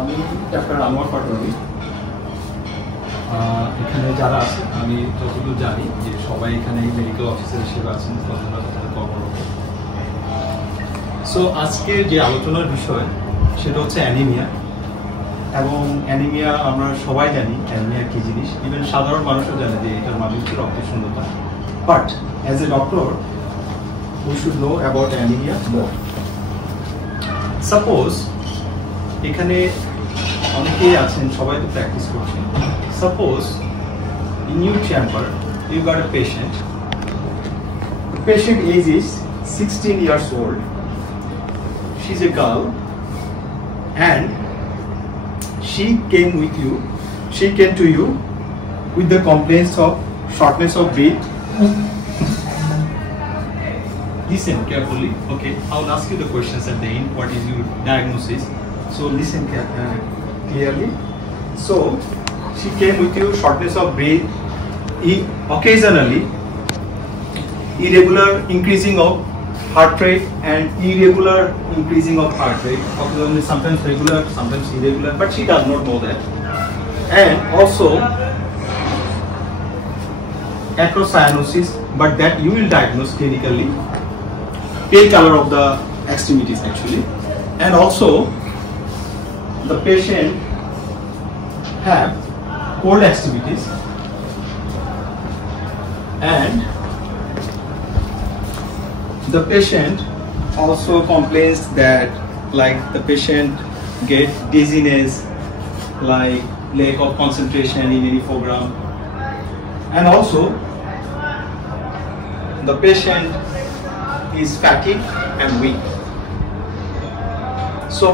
আমি ডাক্তার আনোয়ার পাটোয়ারি। এখানে যারা আছে আমি যতদূর জানি যে সবাই এখানে মেডিকেল অফিসার হিসেবে আছেন, কর্মরত। সো আজকে যে আলোচনার বিষয় সেটা হচ্ছে অ্যানিমিয়া। এবং অ্যানিমিয়া আমরা সবাই জানি অ্যানিমিয়া কী জিনিস, ইভেন সাধারণ মানুষও জানে যে এটার মানে হচ্ছে রক্তের শূন্যতা। But as a doctor we should know about anemia more. Suppose এখানে অনেকেই আছেন, সবাই তো প্র্যাকটিস করছেন। Suppose in your chamber you got a patient. The patient age is 16 years old. She's a girl and she came to you with the complaints of shortness of breath. Listen carefully. Okay, I'll ask you the questions at the end. What is your diagnosis? So listen clearly. So she came with you shortness of breath, occasionally irregular increasing of heart rate and irregular increasing of heart rate. Occasionally, sometimes regular, sometimes irregular, but she does not know that. And also acrocyanosis, but that you will diagnose clinically. Pale color of the extremities actually, and also the patient have cold extremities, and the patient also complains that like the patient get dizziness, like lack of concentration in any program, and also the patient is fatigued and weak. So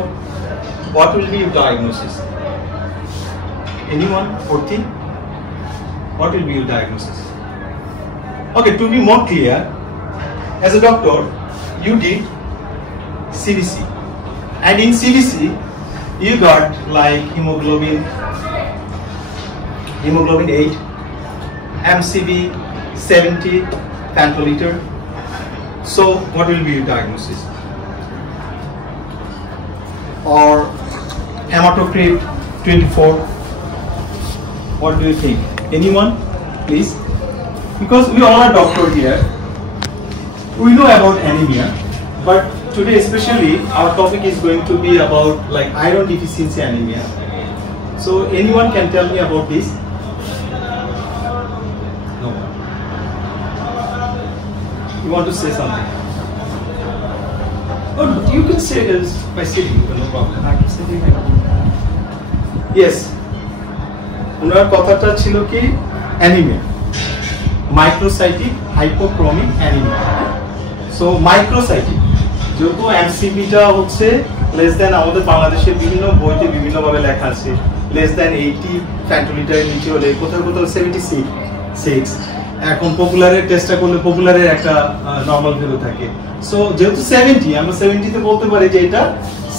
what will be your diagnosis? Anyone? Orthi? What will be your diagnosis? Okay, to be more clear, as a doctor you did CBC, and in CBC you got like hemoglobin 8, MCV 70 femtoliter. So what will be your diagnosis? Or hematocrit 24. What do you think? Anyone, please? Because we all are doctors here, we know about anemia, but today especially our topic is going to be about like iron deficiency anemia. So anyone can tell me about this? No. You want to say something? Oh, you can say this by sitting, no problem. I can sit here. Yes. উনার কথাটা ছিল কি anaemia, microcytic hypochromic anaemia. So microcytic যেহেতু এমসিপিটা হচ্ছে less than, আমাদের বাংলাদেশের বিভিন্ন বইতে বিভিন্নভাবে লেখা আছে লেস দেন 80 ফ্যান্টোলিটারের নিচে হলে কোথাও কোথাও 76। এখন পপুলারের টেস্টটা করলে পপুলারের একটা নরমাল ভ্যালু থাকে। সো যেহেতু 70, আমরা 70তে বলতে পারি যে এটা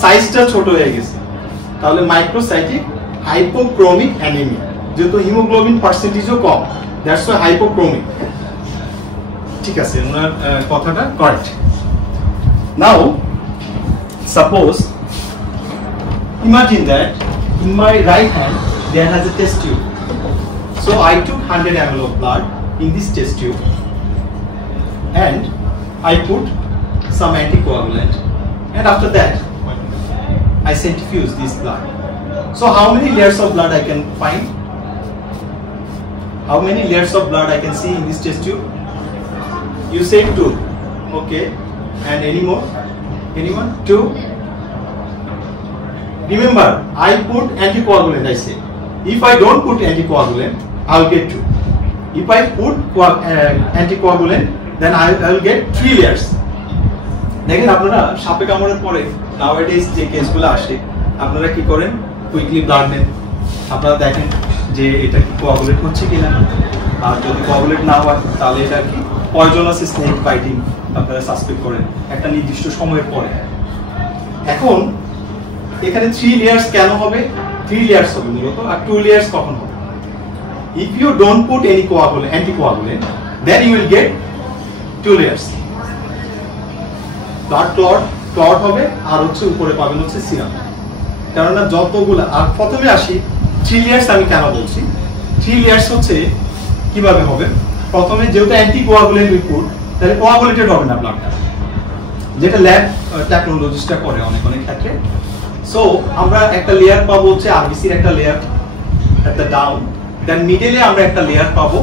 সাইজটা ছোট হয়ে গেছে, তাহলে মাইক্রোসাইটিক হাইপোক্রোমিক অ্যানিমিয়া। যেহেতু হিমোগ্লোবিন পার্সেন্টেজও কম, দ্যাটস ওয়াই হাইপোক্রোমিক। ঠিক আছে, ওনার কথাটা correct. Now suppose imagine that in my right hand there has a test tube. So I took 100 ml of blood in this test tube and I put some anticoagulant, and after that I centrifuge this blood. So how many layers of blood I can find? How many layers of blood I can see in this test tube? You say 2. Okay. And any more? Anyone? 2? Remember, I put anticoagulant, I say. If I don't put anticoagulant, I will get 2. If I put anticoagulant, then I will get 3 layers. দেখেন আপনারা সাপে কামড়ের পরে নাওয়াডেজ যে কেসগুলো আসে, আপনারা কি করেন? কুইকলি ব্লাড নেন, আপনারা দেখেন যে এটা কি কোয়াগুলেট হচ্ছে কিনা, আর যদি কোয়াগুলেট না হয় তাহলে এটা কি পয়জনাস স্নেক বাইটিং আপনারা সাসপেক্ট করেন একটা নির্দিষ্ট সময়ের পরে। এখন এখানে 3 লেয়ার্স কেন হবে? 3 লেয়ার্স হবে মূলত, আর 2 লেয়ার্স কখন হবে? If you don't put any anticoagulant, then you will get 2 layers. Blood clot হবে, আর হচ্ছে উপরে পাবেন হচ্ছে সিরাম। কেননা যতগুলা, আর প্রথমে আসি 3 লেয়ার্স আমি কেন বলছি। 3 লেয়ার্স হচ্ছে কিভাবে হবে, প্রথমে যেহেতু অ্যান্টিকোয়াগুলেন্ট রিপোর্ট, তাহলে কোয়াগুলেটেড হবে না ব্লাডটা, যেটা ল্যাব টেকনোলজিস্টরা করে অনেক অনেক ক্ষেত্রে। সো আমরা একটা লেয়ার পাবো হচ্ছে আরবিসির একটা লেয়ার এট দ্য ডাউন, দেন মিডলে আমরা একটা লেয়ার পাবো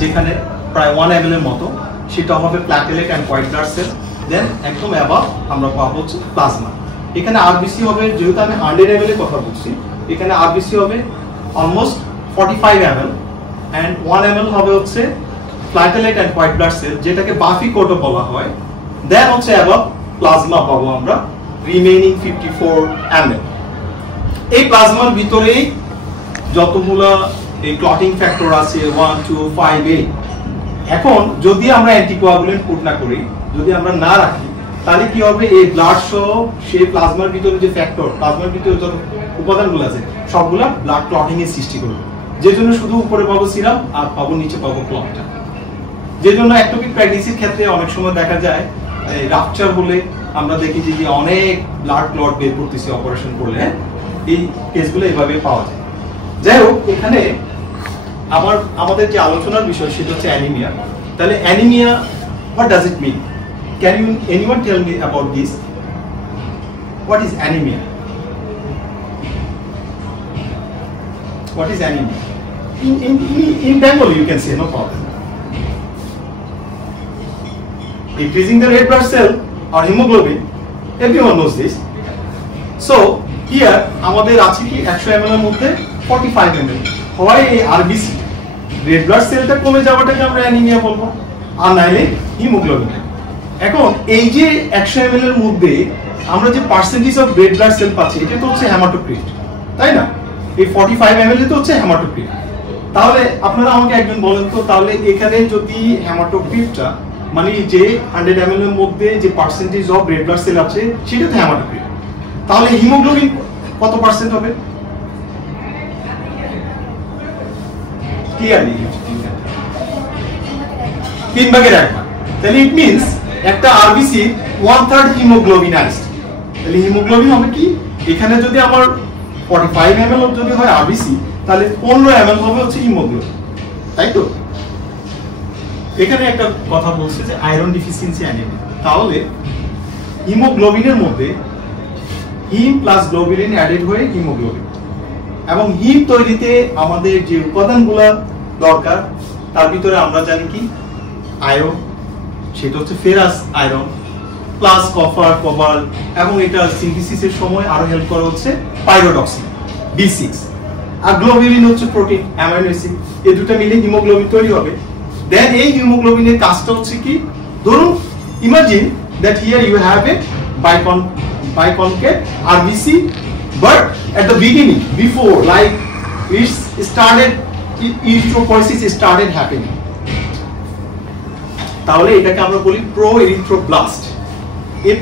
যেখানে প্রায় 1 ml এর মতো, সেটা হবে প্ল্যাটেলেট অ্যান্ড হোয়াইট ব্লাড সেল। দেন একদম অ্যাবাভ আমরা পাবো হচ্ছে প্লাজমা। এখানে আরবিসি হবে, যেহেতু আমি 100 ml এর কথা বলছি, এখানে আরবিসি হবে অলমোস্ট 45 ml অ্যান্ড 1 ml হবে হচ্ছে প্ল্যাটেলেট অ্যান্ড হোয়াইট ব্লাড সেল, যেটাকে বাফি কোটও বলা হয়। দেন হচ্ছে অ্যাবাভ প্লাজমা পাবো আমরা রিমেইনিং 54 ml। এই প্লাজমার ভিতরেই যতগুলো এই ক্লটিং ফ্যাক্টর আছে 1, 2, 5, 8। এখন যদি আমরা অ্যান্টিকোয়াগুলেন্ট পুট না করি, যদি আমরা না রাখি, তাহলে কি হবে, এই ব্লাড সহ সেই প্লাজমার ভিতরে যে ফ্যাক্টর, প্লাজমার ভিতরে যত উপাদানগুলো আছে সবগুলা ব্লাড ক্লটিং এর সৃষ্টি করবে, যে জন্য শুধু উপরে পাবো সিরাম আর পাবো নিচে পাবো ক্লটটা। যে জন্য একটোপিক প্রেগন্যান্সির ক্ষেত্রে অনেক সময় দেখা যায় রাপচার হলে আমরা দেখি যে অনেক ব্লাড ক্লট বের করতেছি অপারেশন করলে, এই কেসগুলো এভাবে পাওয়া যায়। যাই হোক, এখানে আমাদের যে আলোচনার বিষয় সেটা হচ্ছে অ্যানিমিয়া। তাহলে anaemia, what does it mean? Can anyone tell me about this? What is anemia? What is anemia? In Bengali you can say, no problem. Increasing the red blood cell or hemoglobin, everyone knows this. So here আমাদের আছে কি 100 ml এর মধ্যে 45 ml হয় এই RBC, red blood সেলটা কমে যাওয়াটাকে আমরা অ্যানিমিয়া বলবো, আর নাইলে হিমোগ্লোবিন। এখন এই যে 100 ml এর মধ্যে আমরা যে percentage of red blood cell পাচ্ছি, এটা তো হচ্ছে হেমাটোক্রিট, তাই না? এই 45 ml তো হচ্ছে হেমাটোক্রিট। তাহলে আপনারা আমাকে একজন বলেন তো, তাহলে এখানে যদি হেমাটোক্রিটটা মানে যে 100 ml এর মধ্যে যে percentage of red blood cell আছে সেটা তো হেমাটোক্রিট, তাহলে হিমোগ্লোবিন কত পার্সেন্ট হবে? ক্লিয়ারলি 3 ভাগের 1 ভাগ। তাহলে ইট মিন্স একটা আরবিসি 1/3 হিমোগ্লোবিনাইজড। তাহলে হিমোগ্লোবিন হবে কি, এখানে যদি আমার 45 ml যদি হয় আরবিসি, তাহলে 15 ml হবে হচ্ছে হিমোগ্লোবিন, তাই তো? এখানে একটা কথা বলছে যে আয়রন ডিফিসিয়েন্সি অ্যানিমিয়া। তাহলে হিমোগ্লোবিনের মধ্যে হিম প্লাস গ্লোবিলিন অ্যাডেড হয়ে হিমোগ্লোবিন, এবং হিম তৈরিতে আমাদের যে উপাদানগুলো দরকার তার ভিতরে আমরা জানি কি আয়রন, সেটা হচ্ছে ferrous iron plus copper, cobalt, এবং এটা সিনথেসিসের সময় আরো হেল্প করে হচ্ছে পাইরোডক্সিন B6, আর গ্লোবিলিন হচ্ছে প্রোটিন অ্যামাইনো অ্যাসিড। এই দুটো মিলে হিমোগ্লোবিন তৈরি হবে। দেন এই হিমোগ্লোবিনের কাজটা হচ্ছে কি, ধরুন imagine that here you have a biconcave RBC, but at the beginning, before like it started, erythropoiesis started happening. তাহলে এটাকে আমরা বলি প্রো এরিথ্রোব্লাস্ট। এই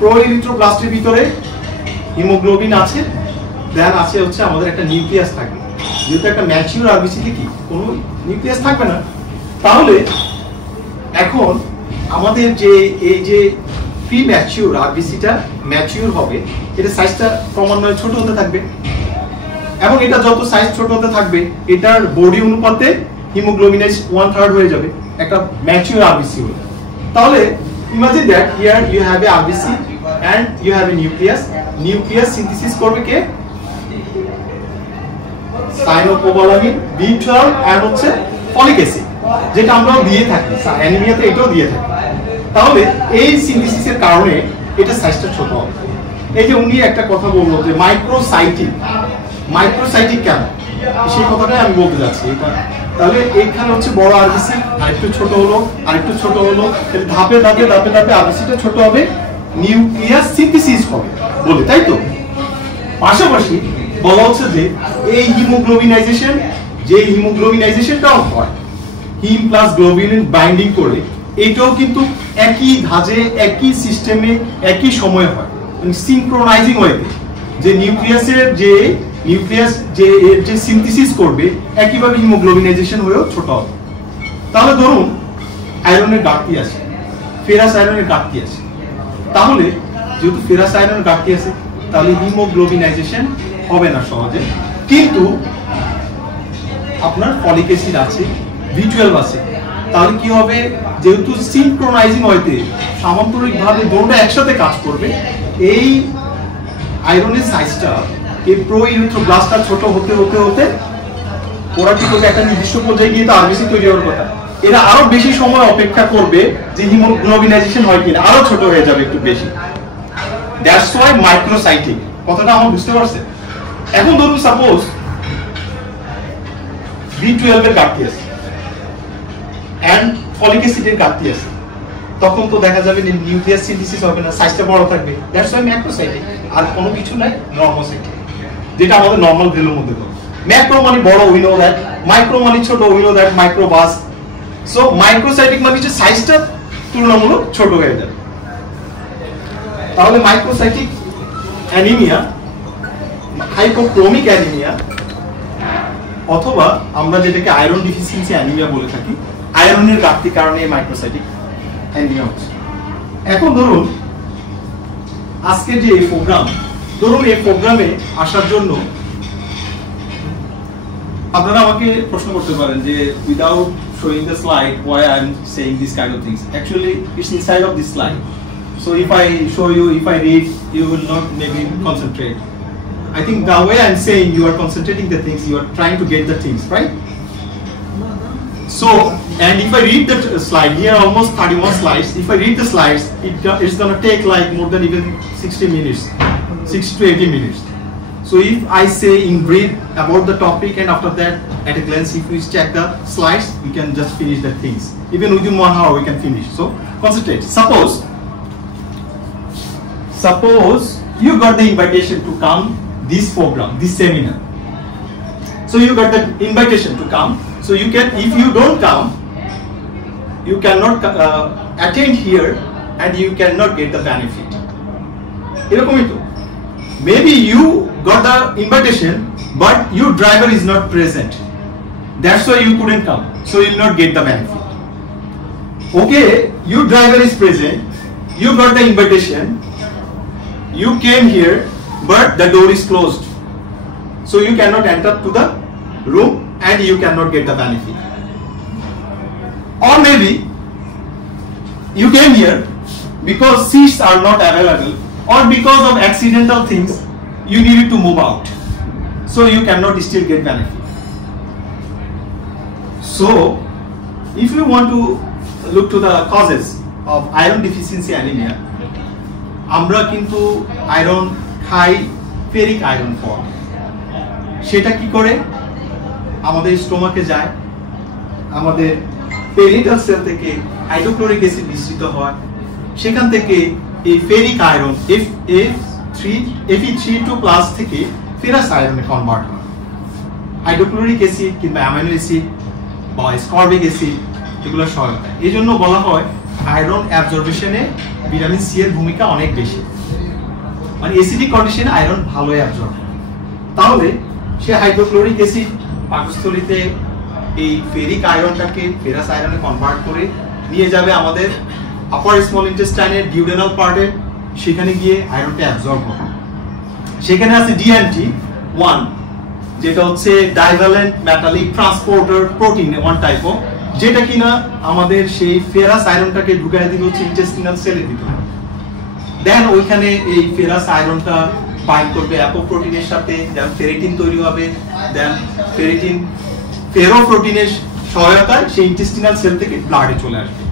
প্রো এরিথ্রোব্লাস্টের ভিতরে হিমোগ্লোবিন আছে, দেন আছে হচ্ছে আমাদের একটা নিউক্লিয়াস থাকবে। যেহেতু একটা ম্যাচিউর আরবিসিতে কি কোনো নিউক্লিয়াস থাকবে না, তাহলে এখন আমাদের যে এই যে প্রি ম্যাচিউর আরবিসিটা ম্যাচিউর হবে, এটা সাইজটা ক্রমান্বয়ে ছোট হতে থাকবে, এবং এটা যত সাইজ ছোট হতে থাকবে এটার বডি অনুপাতে হিমোগ্লোবিনাইজ 1/3 হয়ে যাবে একটা ম্যাচিউর আরবিসি হলে। তাহলে imagine that here you have a RBC and you have a nucleus synthesis করবে কে, সাইনোকোবালামিন, B12 এন্ড হচ্ছে ফলিক অ্যাসিড, যেটা আমরা দিয়ে থাকি অ্যানিমিয়াতে, এটাও দিয়ে থাকি। তাহলে এই সিনথেসিসের কারণে এটা সাইজটা ছোট হবে। এই যে উনি একটা কথা বললো যে মাইক্রোসাইটিক কেন, সেই কথাটাই আমি বলতে যাচ্ছি। এটা তাহলে এইখানে হচ্ছে বড় আরবিসি আরেকটু ছোট হলো, আরেকটু ছোট হলো, ধাপে ধাপে ধাপে ধাপে আরবিসিটা ছোট হবে, নিউক্লিয়াস সিনথেসিস হবে বলে, তাই তো? পাশাপাশি বলা হচ্ছে যে এই হিমোগ্লোবিনাইজেশনটাও হয় হিম প্লাস গ্লোবিলিন বাইন্ডিং করে, এটাও কিন্তু একই ধাজে একই সিস্টেমে একই সময়ে হয়, মানে সিনক্রোনাইজিং ওয়েতে, যে নিউক্লিয়াসের যে সিনথেসিস করবে একইভাবে হিমোগ্লোবিনাইজেশন হয়েও ছোট হবে। তাহলে ধরুন আয়রনের ঘাটতি আছে, ফেরাস আয়রনের ঘাটতি আছে, তাহলে যেহেতু ফেরাস আয়রনের ঘাটতি আছে তাহলে হিমোগ্লোবিনাইজেশন হবে না সহজে। কিন্তু আপনার ফলিক অ্যাসিড আছে, B12 আছে, তাহলে কি হবে, যেহেতু সিনক্রোনাইজিং ওয়েতে সামান্তরিকভাবে দুটোটা একসাথে কাজ করবে, এই আয়রনের সাইজটা এই প্রো ইরিথ্রোব্লাস্টটা ছোট হতে হতে হতে ওরা কি করবে, একটা নির্দিষ্ট পর্যায়ে গিয়ে তো আরবিসি তৈরি হওয়ার কথা, এরা আরো বেশি সময় অপেক্ষা করবে যে হিমোগ্লোবিনাইজেশন হয় কিনা, আরো ছোট হয়ে যাবে একটু বেশি। That's why microcytic. কথাটা আমার বুঝতে পারছেন? এখন ধরুন সাপোজ B12 এর ঘাটতি আছে এন্ড ফলিক অ্যাসিডের ঘাটতি আছে, তখন তো দেখা যাবে নিউক্লিয়াস সিনথেসিস হবে না, সাইজটা বড় থাকবে। That's why macrocytic. আর কোনো কিছু নাই নরমোসাইটিক, যেটা আমাদের নরমাল ভ্যালুর মধ্যে থাকে। ম্যাক্রো মানে বড়, উই নো দ্যাট। মাইক্রো মানে ছোট, we know that, microbus. So microcytic মানে যে সাইজটা তুলনামূলক ছোট হয়ে যাবে। তাহলে মাইক্রোসাইটিক অ্যানিমিয়া, হাইপোক্রোমিক অ্যানিমিয়া, অথবা আমরা যেটাকে আয়রন ডিফিসিয়েন্সি অ্যানিমিয়া বলে থাকি, আয়রনের ঘাটতির কারণে মাইক্রোসাইটিক অ্যানিমিয়া হচ্ছে। এখন ধরুন আজকে যে এই প্রোগ্রাম, ধরুন এই প্রোগ্রামে আসার জন্য আপনারা আমাকে প্রশ্ন করতে পারেন যে without showing the slide why I'm saying this kind of things. Actually it's inside of this slide, so if I show you, if I read, you will not maybe concentrate. I think the way I'm saying, you are concentrating the things, you are trying to get the things right. So, and if I read the slide here, almost 31 slides, if I read the slides, it's gonna take like more than even 60 minutes, 60 to 80 minutes. So if I say in brief about the topic, and after that at a glance if we check the slides, we can just finish the things. Even within 1 hour we can finish. So concentrate. Suppose you got the invitation to come this program, this seminar. So you got the invitation to come. So you can, if you don't come, you cannot attend here and you cannot get the benefit. এরকমই তো, maybe you got the invitation but your driver is not present, that's why you couldn't come, so you will not get the benefit. Okay, your driver is present, you got the invitation, you came here but the door is closed, so you cannot enter to the room and you cannot get the benefit. Or maybe you came here because seats are not available, or because of accidental things you needed to move out, so you cannot still get benefit. So if you want to look to the causes of iron deficiency anemia, আমরা কিন্তু iron খাই, ferric iron form. সেটা কি করে, আমাদের স্টোমাকে যায়, আমাদের পেরিনিটাল sell থেকে হাইড্রোক্লোরিক অ্যাসিড নিঃসৃত হয়, সেখান থেকে এই ফেরিক আয়রন Fe3+ থেকে ফেরাস আয়রনে কনভার্ট হয়। হাইড্রোক্লোরিক অ্যাসিড কিংবা অ্যামাইনো অ্যাসিড বা স্করবিক অ্যাসিড এগুলো সহায়তায়। এই জন্য বলা হয় আয়রন অ্যাবজর্বেশনে ভিটামিন সি এর ভূমিকা অনেক বেশি, মানে অ্যাসিডিক কন্ডিশনে আয়রন ভালো অ্যাবজর্ব হয়। তাহলে সে হাইড্রোক্লোরিক অ্যাসিড পাকস্থলীতে এই ফেরিক আয়রনটাকে ফেরাস আয়রনে কনভার্ট করে নিয়ে যাবে আমাদের আপার স্মল ইন্টেস্টাইনের ডিউডেনাল পার্টে, সেখানে গিয়ে আয়রনটা অ্যাবজর্ব হবে। সেখানে আছে DNT1, যেটা হচ্ছে divalent metallic transporter protein, one type of, যেটা কিনা আমাদের সেই ফেরাস আয়রনটাকে ঢুকায় দিতে হচ্ছে ইন্টেস্টিনাল সেলের ভিতরে। দেন ওইখানে এই ফেরাস আয়রনটা বাইন্ড করবে অ্যাপোপ্রোটিনের সাথে, দেন ফেরিটিন তৈরি হবে, দেন ফেরিটিন ফেরোপ্রোটিনের সহায়তায় সেই ইন্টেস্টিনাল সেল থেকে ব্লাডে চলে আসবে।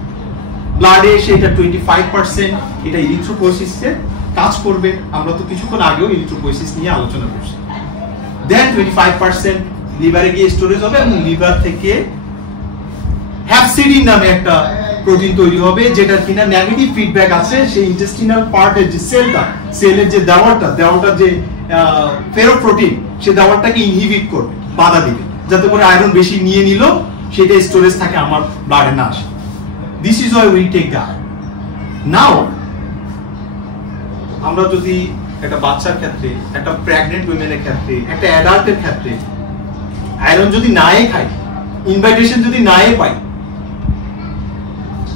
ব্লাডে এসে এটা 25% এটা ইরিথ্রোপোয়েসিসে কাজ করবে। আমরা তো কিছুক্ষণ আগেও ইরিথ্রোপোয়েসিস নিয়ে আলোচনা করছি। দেন 25% লিভারে গিয়ে স্টোরেজ হবে এবং লিভার থেকে হ্যাপসিডিন নামে একটা প্রোটিন তৈরি হবে, যেটা কিনা নেগেটিভ ফিডব্যাক আছে সেই ইন্টেস্টিনাল পার্টের যে সেলটা, সেলের যে দেওয়ালটা যে ফেরোপ্রোটিন, সেই দেওয়ালটাকে ইনহিবিট করবে, বাধা দিবে, যাতে করে আয়রন বেশি নিয়ে নিল সেটা স্টোরেজ থাকে আমার ব্লাডে না আসে। This is why we take the iron. Now আমরা যদি একটা বাচ্চার ক্ষেত্রে, একটা প্রেগন্যান্ট উইমেনের ক্ষেত্রে, একটা অ্যাডাল্টের ক্ষেত্রে আয়রন যদি নাই খাই, ইনভাইটেশন যদি নাই পাই,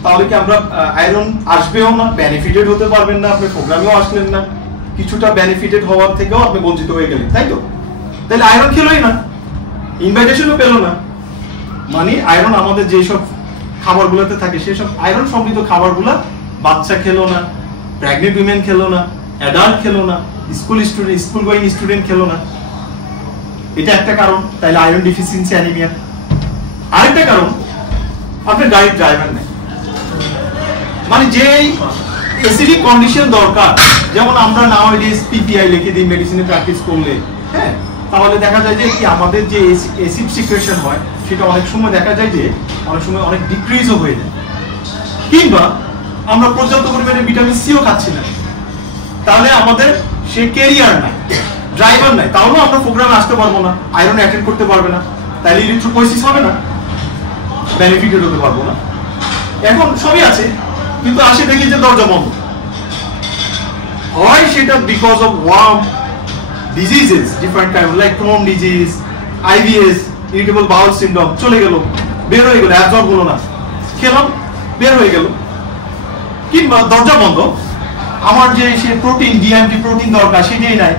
তাহলে কি আমরা আয়রন আসবেও না, বেনিফিটেড হতে পারবেন না, আপনি প্রোগ্রামেও আসলেন না। কিছুটা বেনিফিটেড হওয়ার থেকেও আপনি বঞ্চিত হয়ে গেলেন, তাই তো? তাহলে আয়রন খেলোই না, ইনভাইটেশনও পেলো না। মানে আয়রন আমাদের যেসব খাবারগুলোতে থাকে সেসব আয়রন সমৃদ্ধ খাবারগুলো বাচ্চা খেলো না, প্রেগনেন্ট উইমেন খেলো না, অ্যাডাল্ট খেলো না, স্কুল গোয়িং স্টুডেন্ট খেলো না। এটা একটা কারণ, তাইলে আয়রন ডিফিসিয়েন্সি অ্যানিমিয়া। আরেকটা কারণ, আপনার গাড়ির ড্রাইভার নেই। মানে যে অ্যাসিডিক কন্ডিশন দরকার, যেমন আমরা নাওয়াডেজ পিপিআই লিখে দিই মেডিসিনে প্র্যাকটিস করলে, হ্যাঁ, তাহলে দেখা যায় যে কি আমাদের যে অ্যাসিড সিক্রেশন হয় সেটা অনেক সময় দেখা যায় যে অনেক সময় অনেক ডিক্রিজও হয়ে যায়। কিংবা আমরা পর্যাপ্ত পরিমাণে ভিটামিন সিও খাচ্ছি না, তাহলে আমাদের সে ক্যারিয়ার নাই, ড্রাইভার নাই, তাহলেও আমরা প্রোগ্রামে আসতে পারবো না, আয়রন অ্যাটেন্ড করতে পারবে না, তাহলে ইরিথ্রোপোয়েসিস হবে না, বেনিফিটেড হতে পারবো না। এখন সবই আছে, কিন্তু আসে দেখি যে দরজা বন্ধ হয়, সেটা because of worm diseases, different kind like Crohn disease, IBS, irritable bowel syndrome, চলে গেল, বের হয়ে গেল, অ্যাবজর্ব হলো না, খেলাম, বের হয়ে গেল। কিংবা দরজা বন্ধ, আমার যে সে প্রোটিন ডিএমটি প্রোটিন দরকার সেটাই নাই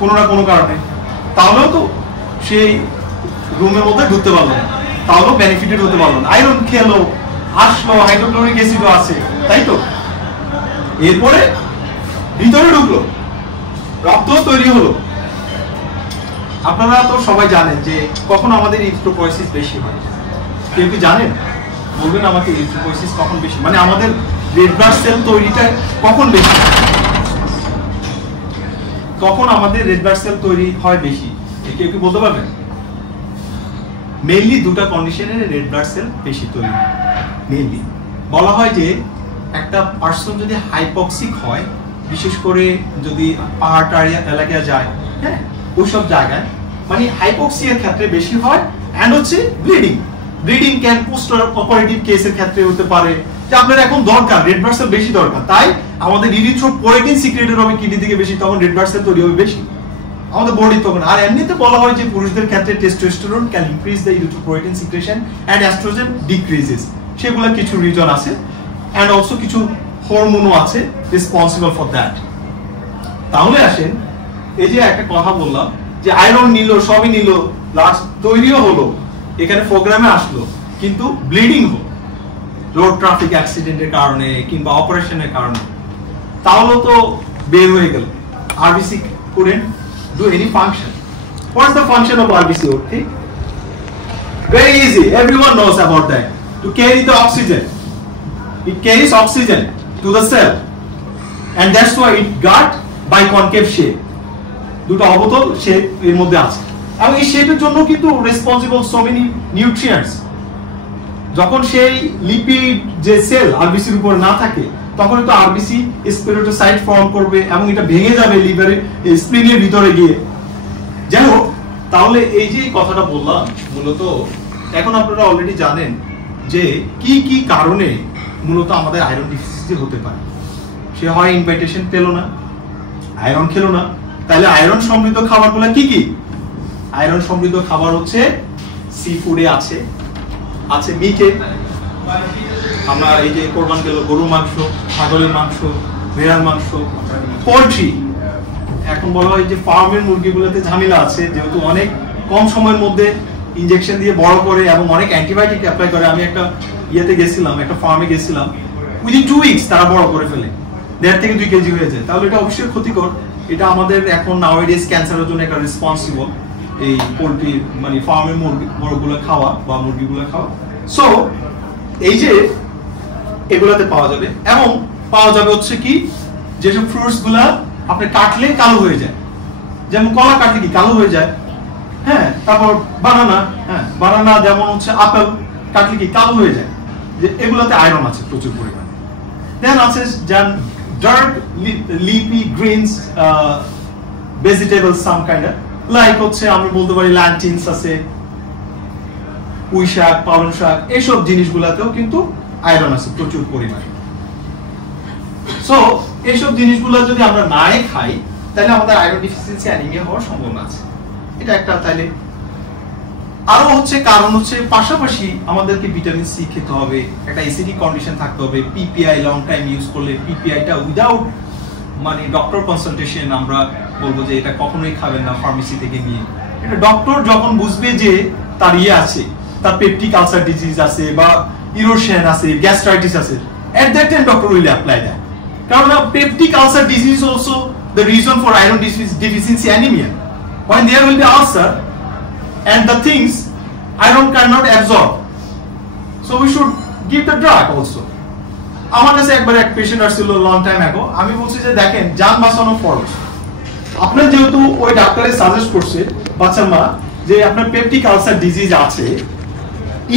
কোনো না কোনো কারণে, তাহলেও তো সেই রুমের মধ্যে ঢুকতে পারলো না, তাহলেও বেনিফিটেড হতে পারলো না। আয়রন খেলো, আসলো, হাইড্রোক্লোরিক অ্যাসিডও আছে, তাই তো? এরপরে ভিতরে ঢুকলো, রক্ত তৈরি হলো। আপনারা তো সবাই জানেন যে কখন আমাদের ইরিথ্রোপয়েসিস বেশি হয়, কেউ কি জানেন? বলবেন আমাকে ইরিথ্রোপয়েসিস কখন বেশি, মানে আমাদের রেড ব্লাড সেল তৈরিটা কখন বেশি, কখন আমাদের রেড ব্লাড সেল তৈরি হয় বেশি, কেউ কি বলতে পারবেন? মেইনলি দুটো কন্ডিশনে রেড ব্লাড সেল বেশি তৈরি হয়। মেইনলি বলা হয় যে একটা পার্সন যদি হাইপক্সিক হয়, বিশেষ করে যদি পাহাড় এলাকায় যায়, হ্যাঁ, ওইসব জায়গায় মানে হাইপক্সিয়ার ক্ষেত্রে বেশি হয়। এন্ড হচ্ছে ব্লিডিং ক্যান পোস্ট অপারেটিভ কেসের ক্ষেত্রে হতে পারে যে আপনার এখন দরকার রেড ব্লাড সেল বেশি দরকার, তাই আমাদের ইরিথ্রোপয়েটিন সিক্রেটেড হবে কিডনি থেকে বেশি, তখন রেড ব্লাড সেল তৈরি হবে বেশি আমাদের বডি তখন। আর এমনিতে বলা হয় যে পুরুষদের ক্ষেত্রে testosterone can increase the erythropoietin secretion and estrogen decreases, সেগুলো কিছু রিজন আছে এন্ড অলসো কিছু হরমোনও আছে রেসপন্সিবল ফর দ্যাট। তাহলে আসেন, এই যে একটা কথা বললাম যে আয়রন নিল, সবই নিল, লাস্ট তৈরিও হলো, এখানে প্রোগ্রামে আসলো, কিন্তু ব্লিডিং হলো রোড ট্রাফিক অ্যাক্সিডেন্টের কারণে কিংবা অপারেশনের কারণে, তাহলে তো বের হয়ে গেল। RBC couldn't do any function. What's the function of RBC? Okay? Very easy. Everyone knows about that. To carry the oxygen. It carries oxygen to the cell. And that's why it got biconcave shape. দুটো অবতল shape এর মধ্যে আছে। এবং এই শেপের জন্য কিন্তু responsible so many nutrients. যখন সেই লিপিড যে সেল আরবিসির উপর না থাকে, তখন তো আরবিসি স্পেরোটোসাইট ফর্ম করবে এবং এটা ভেঙে যাবে লিভারে, স্প্লিনের ভিতরে গিয়ে। যাই হোক, তাহলে এই যে কথাটা বললাম, মূলত এখন আপনারা অলরেডি জানেন যে কি কি কারণে মূলত আমাদের আয়রন ডিফিসিয়েন্সি হতে পারে। সে হয় ইনভাইটেশন পেলো না, আয়রন খেলো না, তাহলে আয়রন সমৃদ্ধ খাবারগুলো কি কি? আয়রন সমৃদ্ধ খাবার হচ্ছে সি ফুডে আছে মিটে, আমরা এই যে কোরবান গেল গরুর মাংস, ছাগলের মাংস, ভেড়ার মাংস, পোল্ট্রি। এখন বলা হয় যে ফার্মের মুরগিগুলোতে ঝামেলা আছে, যেহেতু অনেক কম সময়ের মধ্যে ইনজেকশন দিয়ে বড় করে এবং অনেক অ্যান্টিবায়োটিক অ্যাপ্লাই করে। আমি একটা ইয়েতে গেছিলাম, একটা ফার্মে গেছিলাম, উইদিন 2 উইকস তারা বড় করে ফেলে, 1.5 থেকে 2 কেজি হয়ে যায়। তাহলে এটা অবশ্যই ক্ষতিকর। এটা আমাদের এখন নাওয়াডেজ ক্যান্সারের জন্য একটা রেসপন্সিবল, এই পোল্ট্রি মানে ফার্মের মুরগি বড়গুলো খাওয়া বা মুরগিগুলো খাওয়া। সো এই যে এগুলাতে পাওয়া যাবে, এবং পাওয়া যাবে হচ্ছে কি, যেসব ফ্রুটস গুলা আপনি কাটলে কালো হয়ে যায়, যেমন কলা কাটলে কি কালো হয়ে যায়, হ্যাঁ, তারপর বানানা যেমন হচ্ছে আপেল কাটলে কি কালো হয়ে যায়, যে এগুলাতে আয়রন আছে প্রচুর পরিমাণে। দেন আছে যেন ডার্ক লিপি Greens vegetables some kind like হচ্ছে আমি বলতে পারি ল্যান্টিনস আছে, পুঁই শাক, পালং শাক, এইসব জিনিসগুলাতেও কিন্তু আয়রন আছে প্রচুর পরিমাণে। সো এইসব জিনিসগুলো যদি আমরা নাই খাই, তাহলে আমাদের আয়রন ডিফিসিয়েন্সি অ্যানিমিয়া হওয়ার সম্ভাবনা আছে। এটা একটা। তাহলে আরো হচ্ছে কারণ হচ্ছে পাশাপাশি আমাদেরকে ভিটামিন সি খেতে হবে, একটা অ্যাসিডিক কন্ডিশন থাকতে হবে, পিপিআই লং টাইম ইউজ করলে পিপিআইটা উইদাউট মানে ডক্টর কনসালটেশন আমরা বলবো যে এটা কখনোই খাবেন না ফার্মেসি থেকে নিয়ে। এটা ডক্টর যখন বুঝবে যে তার আছে, তার পেপটিক আলসার ডিজিজ আছে বা ইরোশন আছে, গ্যাস্ট্রাইটিস আছে, at that time doctor will apply that. কারণ peptic ulcer disease also the reason for iron deficiency anemia. When there will be ulcer and the things iron cannot absorb, so we should give the drug also. আমার কাছে একবার এক patient আসছিল long time আগে, আমি বলছি যে দেখেন জান বাঁচানো ফরজ, আপনার যেহেতু ওই ডাক্তারে সাজেস্ট করছে বাচ্চার মা যে আপনার পেপটিক আলসার ডিজিজ আছে,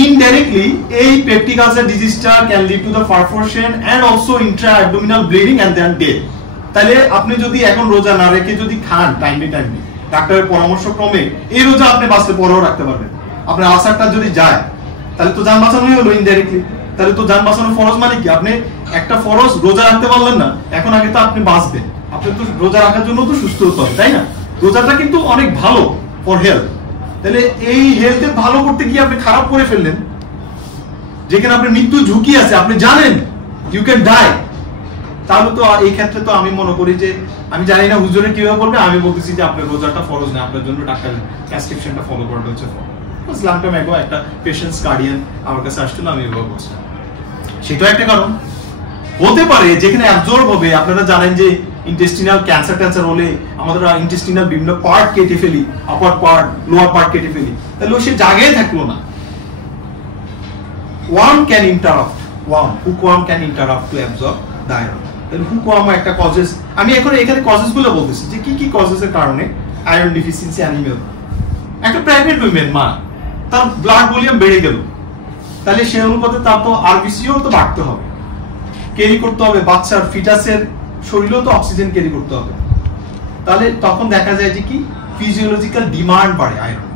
ইনডাইরেক্টলি এই পেপটিক আলসার ডিজিজটা can lead to the perforation and also intra abdominal bleeding and then death. তাহলে আপনি যদি এখন রোজা না রেখে যদি খান টাইমলি ডাক্তারের পরামর্শ ক্রমে, এই রোজা আপনি বাঁচতে পরেও রাখতে পারবেন। আপনার আলসারটা যদি যায় তাহলে তো জান বাঁচানোই হলো ইনডাইরেক্টলি। তাহলে তো জান বাঁচানো ফরজ মানে কি, আপনি একটা ফরজ রোজা রাখতে পারলেন না, এখন আগে তো আপনি বাঁচবেন, আপনি তো রোজা রাখার জন্য তো সুস্থ হতে হবে, তাই না? রোজাটা কিন্তু অনেক ভালো ফর হেলথ। তাহলে এই হেলথে ভালো করতে গিয়ে আপনি খারাপ করে ফেললেন, যেখানে আপনার মৃত্যু ঝুঁকি আছে, আপনি জানেন ইউ ক্যান ডাই। তাহলে তো এই ক্ষেত্রে তো আমি মনে করি যে, আমি জানি না হুজুরে কিভাবে বলবে, আমি বলতেছি যে আপনার রোজাটা ফরজ না, আপনার জন্য ডাক্তারের প্রেসক্রিপশনটা ফলো করাটা হচ্ছে ফরজ। লং টাইম আগে একটা পেশেন্টস গার্ডিয়ান আমার কাছে আসছিল, আমি এভাবে বলছিলাম। সেটাও একটা কারণ হতে পারে যেখানে অ্যাবজর্ব হবে। আপনারা জানেন যে ইন্টেস্টিনাল ক্যান্সার হলে আমাদের ইন্টেস্টিনাল বিভিন্ন পার্ট কেটে ফেলি, আপার পার্ট লোয়ার পার্ট কেটে ফেলি, তাহলে সে জায়গায় থাকলো না। worm can interrupt, hookworm can interrupt to absorb the iron. তাহলে hookworm একটা কজেস, আমি এখন এখানে কজেস গুলো বলতেছি যে কি কি কজেস এর কারণে আয়রন ডেফিসিয়েন্সি অ্যানিমিয়া। একটা প্রেগন্যান্ট উইমেন মা, তার ব্লাড ভলিউম বেড়ে গেল, তাহলে সেই অনুপাতে তার তো আরবিসিও তো বাড়তে হবে, ক্যারি করতে হবে, বাচ্চার ফিটাসের শরীরেও তো অক্সিজেন ক্যারি করতে হবে। তাহলে তখন দেখা যায় যে কি ফিজিওলজিক্যাল ডিমান্ড বাড়ে আয়রন,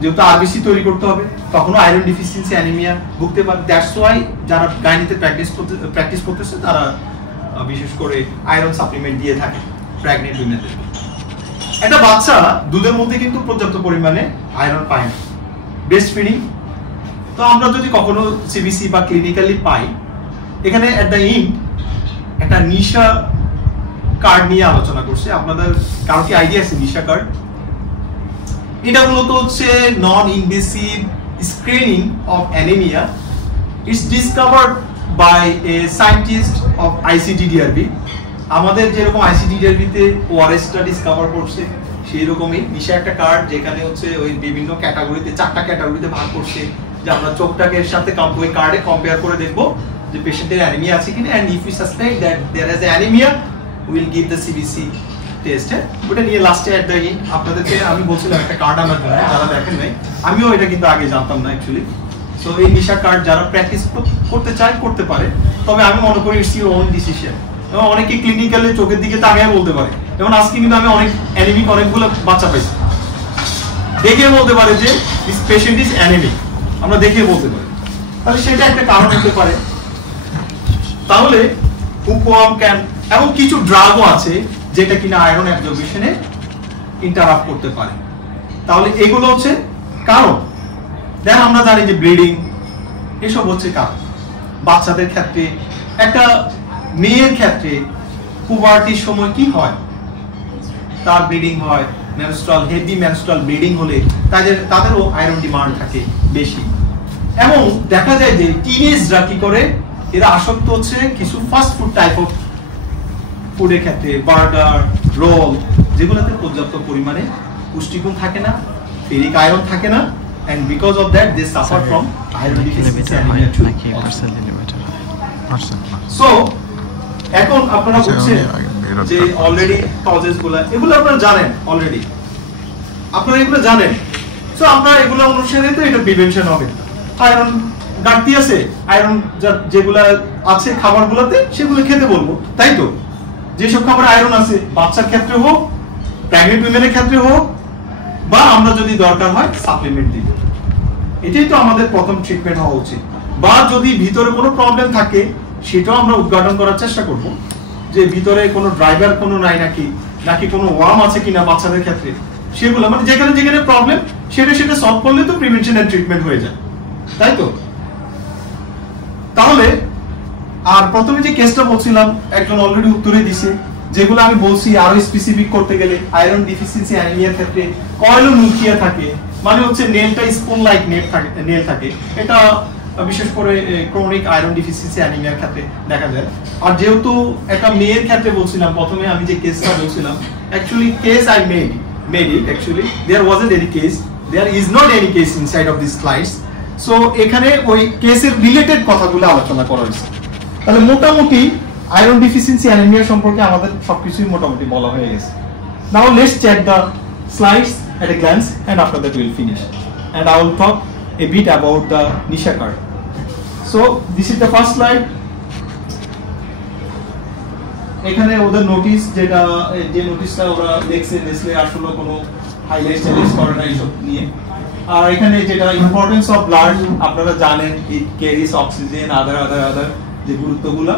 যেহেতু আরবিসি তৈরি করতে হবে, তখনও আয়রন ডেফিসিয়েন্সি অ্যানিমিয়া ভুগতে পারে। দ্যাটস ওয়াই যারা গাইনিতে প্র্যাকটিস করতেছে তারা বিশেষ করে আয়রন সাপ্লিমেন্ট দিয়ে থাকে প্রেগন্যান্ট উইমেনদের। একটা বাচ্চা দুধের মধ্যে কিন্তু পর্যাপ্ত পরিমাণে আয়রন পায় না, ব্রেস্ট ফিডিং। তো আমরা যদি কখনো সিবিসি বা ক্লিনিক্যালি পাই, এখানে এট দ্য এন্ড একটা নিশা কার্ড নিয়ে আলোচনা করছে। আপনাদের কারো কি আইডিয়া আছে নিশা কার্ড? এটা মূলত হচ্ছে non invasive screening of anaemia. Its discovered by a scientist of ICDDRB. আমাদের যেরকম আইসিডিডিআরবি তে ওআরএসটা ডিসকভার করছে, সেই রকমই নিশা একটা কার্ড, যেখানে হচ্ছে ওই বিভিন্ন ক্যাটাগরিতে 4টা ক্যাটাগরিতে ভাগ করছে, যে আমরা চোখটাকে সাথে ওই কার্ডে কম্পেয়ার করে দেখব যে পেশেন্টের অ্যানিমিয়া আছে কিনা, and if you suspect that there is anaemia will give the CBC test. ওটা নিয়ে লাস্টে এট দ্য এন্ড আপনাদেরকে আমি বলছিলাম একটা কার্ড আনার জন্য, যারা দেখেন নাই, আমিও এটা কিন্তু আগে জানতাম না অ্যাকচুয়ালি। সো এই নিশা কার্ড যারা প্র্যাকটিস করতে চায় করতে পারে, তবে আমি মনে করি ইটস ইউর ওন ডিসিশন। এবং অনেকে ক্লিনিক্যালি চোখের দিকে তাকিয়ে বলতে পারে, যেমন আজকে কিন্তু আমি অ্যানিমিক অনেকগুলো বাচ্চা পাইছি, দেখে বলতে পারে যে দিস পেশেন্ট ইজ অ্যানিমিক, আমরা দেখে বলতে পারি, তাহলে সেটা একটা কারণ হতে পারে। তাহলে হুকওয়ার্ম ক্যান, এবং কিছু ড্রাগও আছে যেটা কিনা আয়রন অ্যাবজর্পশনে ইন্টারাপ্ট করতে পারে। তাহলে এগুলো হচ্ছে কারণ। দেন আমরা জানি যে ব্লিডিং, এসব হচ্ছে কারণ। বাচ্চাদের ক্ষেত্রে, একটা মেয়ের ক্ষেত্রে পুবার্টির সময় কি হয়, তার ব্লিডিং হয়, মেনস্ট্রুয়াল হেভি মেনস্ট্রুয়াল ব্লিডিং হলে তাদেরও আয়রন ডিমান্ড থাকে বেশি। এবং দেখা যায় যে টিনেজরা কি করে, এরা আসক্ত হচ্ছে কিছু ফাস্ট ফুড টাইপ অফ ফুডের ক্ষেত্রে, বার্গার, রোল, যেগুলোতে পর্যাপ্ত পরিমাণে পুষ্টিগুণ থাকে না, ফেরিক আয়রন থাকে না, and because of that they suffer from iron deficiency anemia too. So এখন আপনারা বুঝছেন যে অলরেডি কজেস গুলো, এগুলো আপনারা জানেন অলরেডি, আপনারা এগুলো জানেন। সো আপনারা এগুলো অনুসারে তো এটা প্রিভেনশন হবে। আয়রন ঘাটতি আছে, আয়রন যেগুলো আছে খাবারগুলোতে সেগুলো খেতে বলবো, তাই তো? যেসব খাবার আয়রন আছে, বাচ্চার ক্ষেত্রে হোক, প্রেগন্যান্ট উইমেনের ক্ষেত্রে হোক, বা আমরা যদি দরকার হয় সাপ্লিমেন্ট দিব। এটাই তো আমাদের প্রথম ট্রিটমেন্ট হওয়া উচিত। বা যদি ভিতরে কোনো প্রবলেম থাকে সেটাও আমরা উদ্ঘাটন করার চেষ্টা করব, যে ভিতরে কোনো ড্রাইভার কোনো নাই নাকি কোনো ওয়ার্ম আছে কিনা বাচ্চাদের ক্ষেত্রে, সেগুলো মানে যেখানে যেখানে প্রবলেম সেটা সলভ করলে তো প্রিভেনশন এন্ড ট্রিটমেন্ট হয়ে যায়, তাই তো? তাহলে আর প্রথমে যে কেসটা বলছিলাম একজন অলরেডি উত্তরে দিছে, যেগুলো আমি বলছি আরো স্পেসিফিক করতে গেলে আয়রন ডিফিসিয়েন্সি অ্যানিমিয়ার ক্ষেত্রে কয়েলোনুকিয়া থাকে, মানে হচ্ছে নেলটা স্পুন লাইক নেল থাকে, এটা বিশেষ করে ক্রনিক আয়রন ডিফিসিয়েন্সি অ্যানিমিয়ার ক্ষেত্রে দেখা যায়। আর যেহেতু একটা মেয়ের ক্ষেত্রে বলছিলাম, প্রথমে আমি যে কেসটা বলছিলাম, actually case I made it actually, there wasn't any case, there is not any case inside of these slides, so এখানে ওই কেসের রিলেটেড কথাগুলো আলোচনা করা হয়েছে। তাহলে মোটামুটি আয়রন ডিফিসিয়েন্সি অ্যানিমিয়া সম্পর্কে আমাদের সবকিছুই মোটামুটি বলা হয়ে গেছে। Now let's check the slides at a glance and after that we will finish and I will talk a bit about the Nisha card. So this is the first slide. এখানে ওদের notice, যেটা যে নোটিশটা ওরা দেখছে Nestle আসলে কোনো highlight টাইলাইট করে না এইসব নিয়ে। আর এখানে যেটা ইম্পর্টেন্স অফ ব্লাড আপনারা জানেন, ইট ক্যারিজ অক্সিজেন আদার যে গুরুত্বগুলো,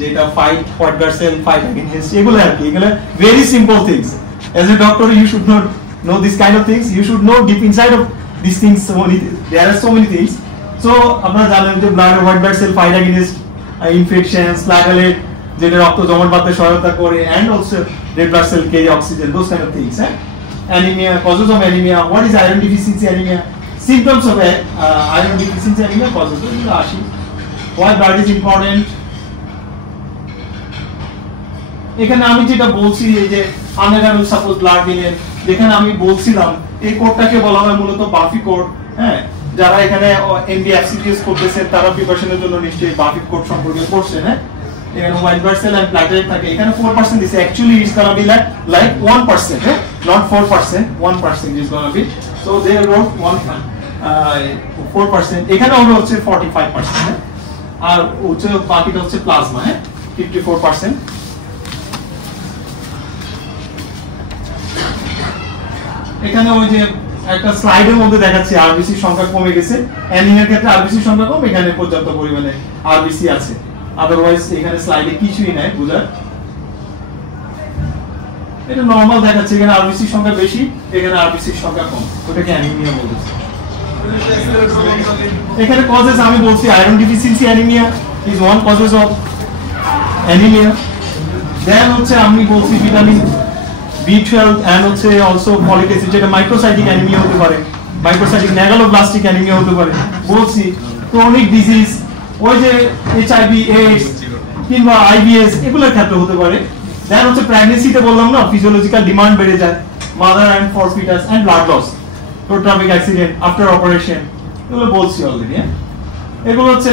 যেটা fight white blood cell fight against, এগুলো আর কি, এগুলো very simple things. As a doctor you should not know this kind of things, you should know deep inside of this things, there are so many things. So আপনারা জানেন যে blood white blood cell fight against infections, platelet যেটা রক্ত জমাট বাঁধতে সহায়তা করে, and also red blood cell carry oxygen, those kind of things. Anemia, causes of anemia, what is iron deficiency anemia, symptoms of iron deficiency anemia, causes of ashi, why blood is important. এখানে আমি যেটা বলছি এই যে আনএগারু suppose blood নিলেন, যেখানে আমি বলছিলাম এই কোডটাকে বলা হয় মূলত বাফি কোড। হ্যাঁ, যারা এখানে এমবিএফসিটিএস করতেছেন তারা প্রিপারেশনের জন্য নিশ্চয়ই বাফি কোড সম্পর্কে পড়ছেন। হ্যাঁ, এখানে white blood cell and platelet থাকে, এখানে 4% দিছে, actually it's gonna be like 1%, হ্যাঁ, not 4%, 1% is gonna be, so they wrote 4%, এখানে হচ্ছে 45%, হ্যাঁ, আর হচ্ছে বাকিটা হচ্ছে প্লাজমা, হ্যাঁ, 54%। এখানে ওই যে একটা স্লাইডের মধ্যে দেখাচ্ছি আরবিসি সংখ্যা কমে গেছে, অ্যানিমিয়ার ক্ষেত্রে আরবিসি সংখ্যা কম, এখানে পর্যাপ্ত পরিমাণে আরবিসি আছে, আদারওয়াইজ এখানে স্লাইডে কিছুই নাই বুঝার। এটা নরমাল দেখাচ্ছে, এখানে আরবিসি সংখ্যা বেশি, এখানে আরবিসি সংখ্যা কম, ওটাকে অ্যানিমিয়া বলতেছে। এখানে কজেস আমি বলছি iron deficiency anaemia is one causes of anaemia. Then হচ্ছে আমি বলছি ভিটামিন B12 এন্ড হচ্ছে অলসো ফলিক অ্যাসিড, যেটা মাইক্রোসাইটিক অ্যানিমিয়া হতে পারে, মাইক্রোসাইটিক মেগালোব্লাস্টিক অ্যানিমিয়া হতে পারে বলছি। ক্রনিক ডিজিজ, ওই যে এইচআইভি এইডস কিংবা আইবিএস, এগুলোর ক্ষেত্রে হতে পারে। দেন হচ্ছে প্রেগন্যান্সিতে বললাম না, ফিজিওলজিক্যাল ডিমান্ড বেড়ে যায়, mother and for foetus and blood loss, road traffic accident after operation, এগুলো বলছি অলরেডি। এগুলো হচ্ছে